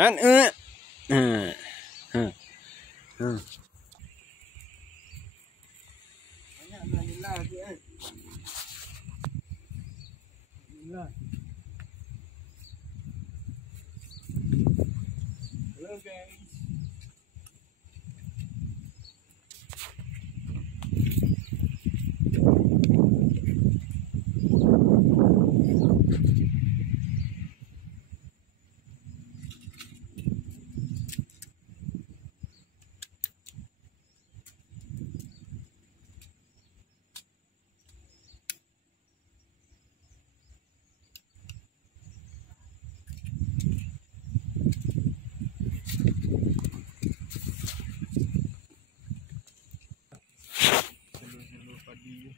An Hello guys. Hello padi.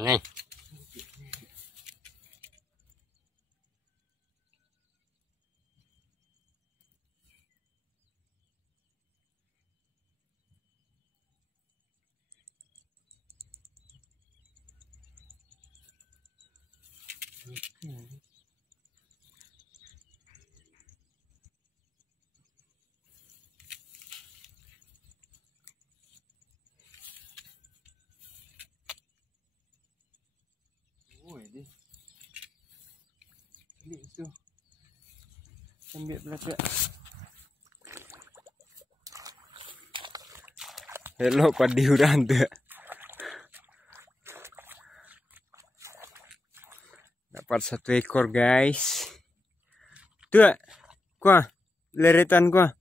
Ini. Ini. Ini tu. Ambil belakang. Hello padi udah tu. Dapat 1 ekor guys. Tuh, kuah, leretan kuah.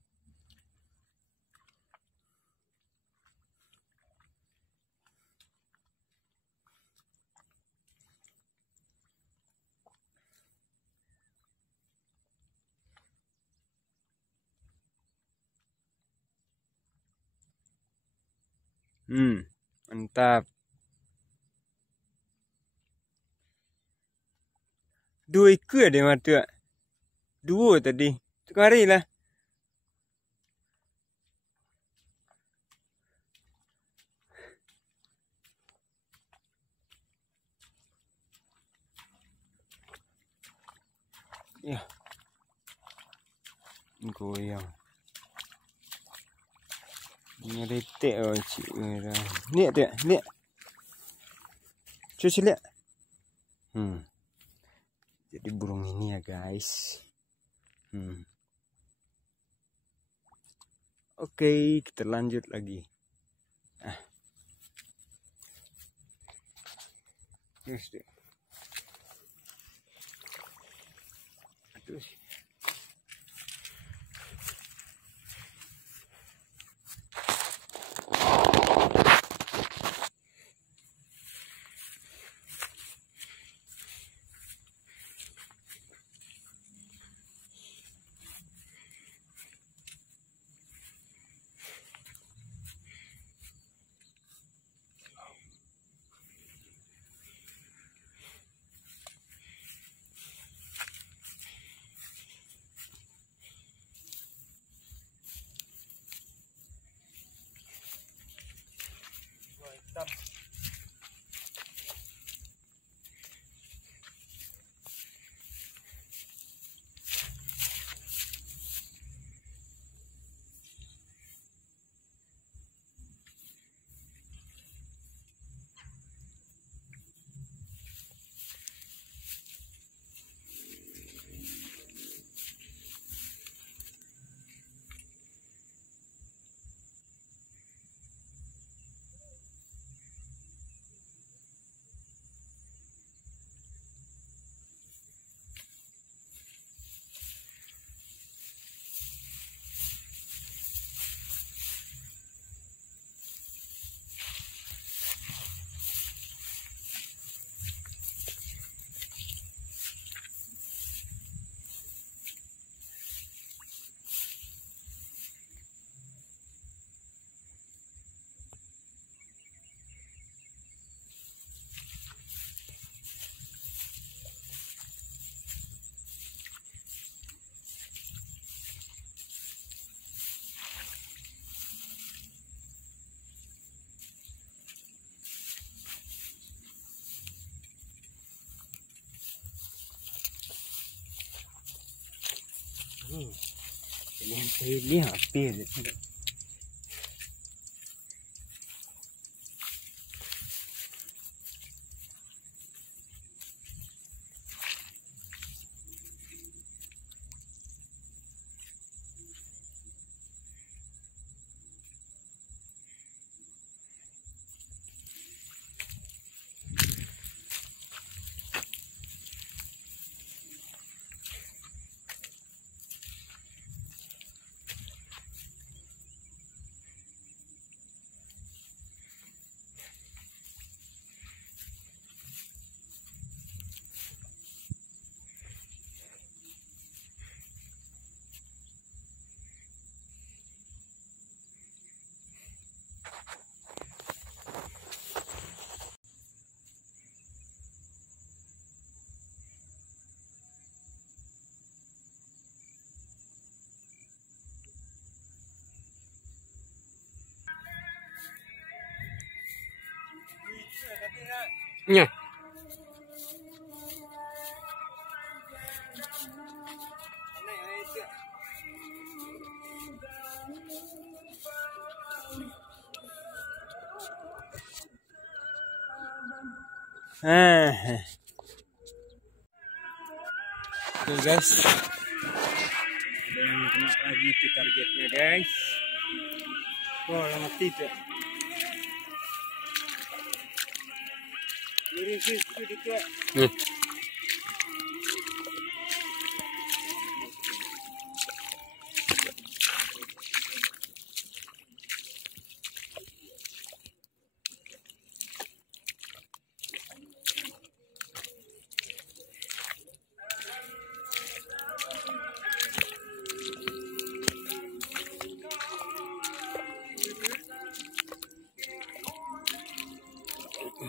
Mantap. 2 ekor ada mata. 2 tadi. Sekali lah. Ya. Goyang. Ngeretek oh cik merah. Lihat tak? Lihat. Cuci lihat. Jadi burung ini ya guys. Oke, kita lanjut lagi. Yes, deh. Aduh. Ini hampir. Nya. Oke guys, ada yang kena lagi itu targetnya guys. Oh lama tidak.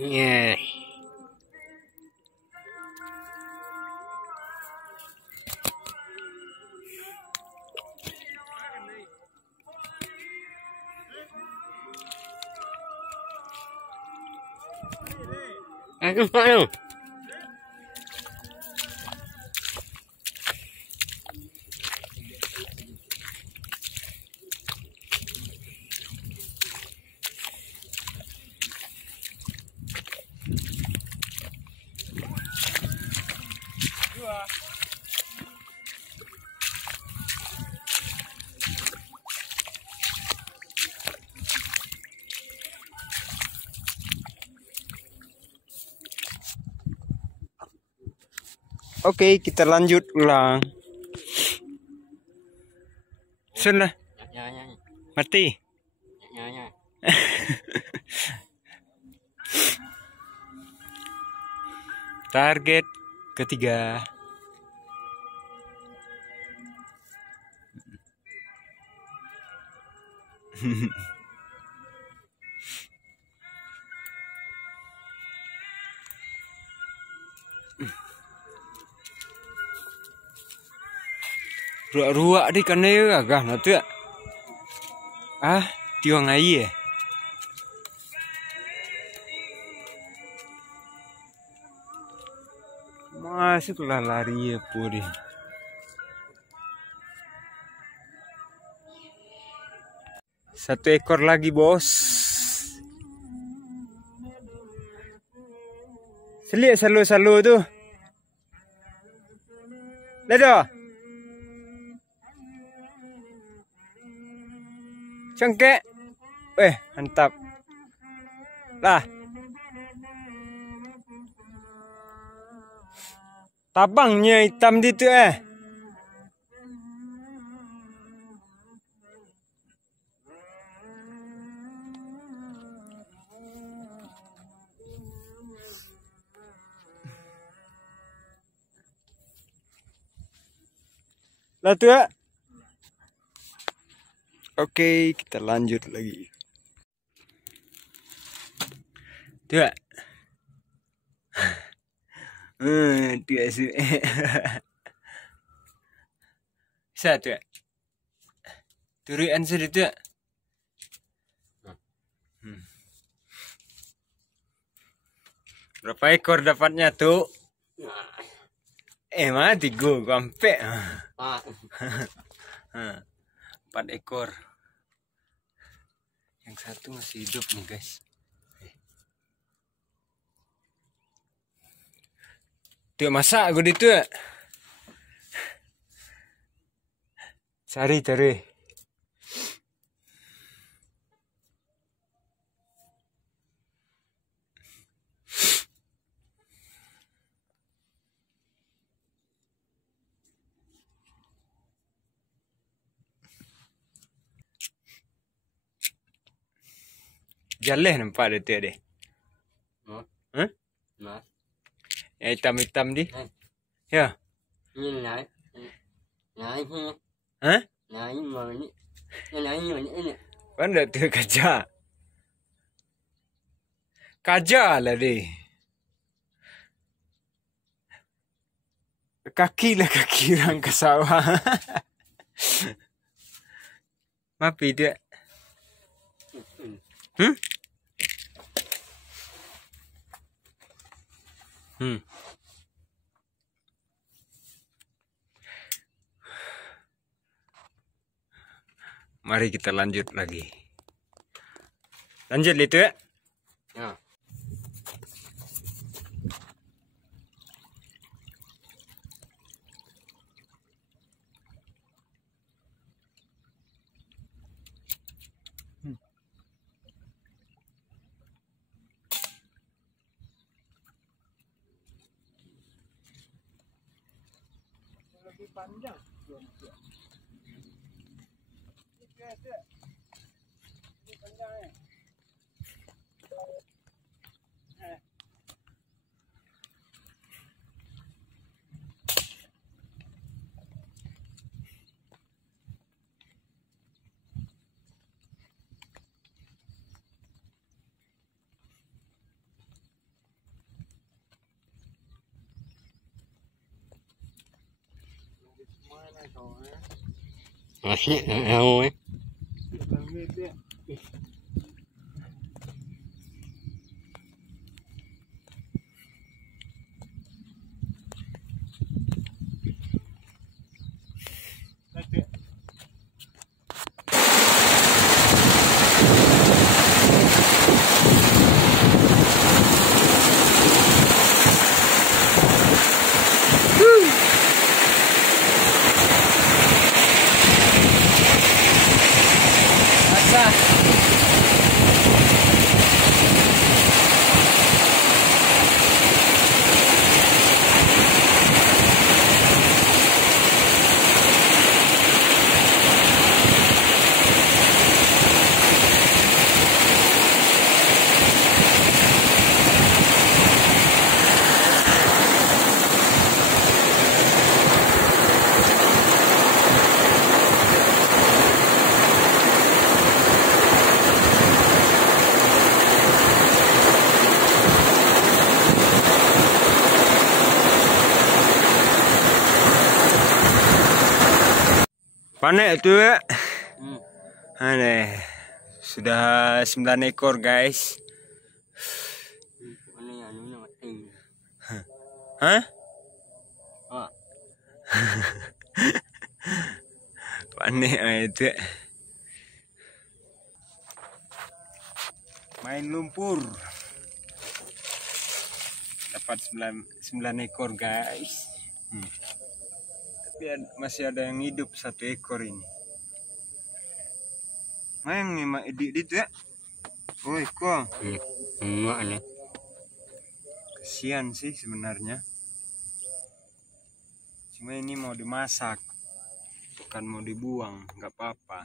Yeah. Aku mau. Oke, kita lanjut ulang. Sudah. Mati. Target ketiga. Ruak-ruak di kan ya agak nanti. Tiang air. Masuklah lari ya puri. Satu ekor lagi bos. Selik selalu tuh. Lihat. Cengkek. Mantap. Lah. Tabangnya hitam di itu Lah tuh Oke, kita lanjut lagi. Tuh. Tuh asu. Satu. Turian sedikit. Berapa ekor dapatnya tuh? Mati gue sampai. Pak. 4 ekor. Yang satu masih hidup nih guys. Tuh masak gue di tuh. Cari. Jaleh nampak dia tu deh. Hah? Mas. Hitam di. Ya. Ini naik. Naik ni. Hah? Naik mana ni? Naik ni. Mana tu kaja? Kaja lah deh. Kaki orang ke sawah. Mapi dia. Mari kita lanjut lagi. Lanjut itu ya. Ya. Lebih panjang. Ini panjang ya. Masih tahu eh. Panek tu ya. Aneh. Sudah 9 ekor guys. Hah? Panek itu. Main lumpur. Dapat 9 ekor guys. Tapi masih ada yang hidup 1 ekor ini. Main memang edit ya. Oh, kok. Emak ni. Kasihan sih sebenarnya. Cuma ini mau dimasak. Bukan mau dibuang, nggak apa-apa.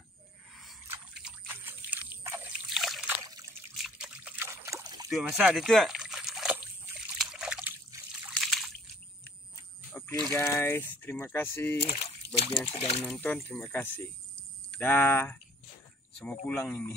Tuh masak itu ya. Oke guys, terima kasih bagi yang sudah menonton, terima kasih. Dah, semua pulang ini.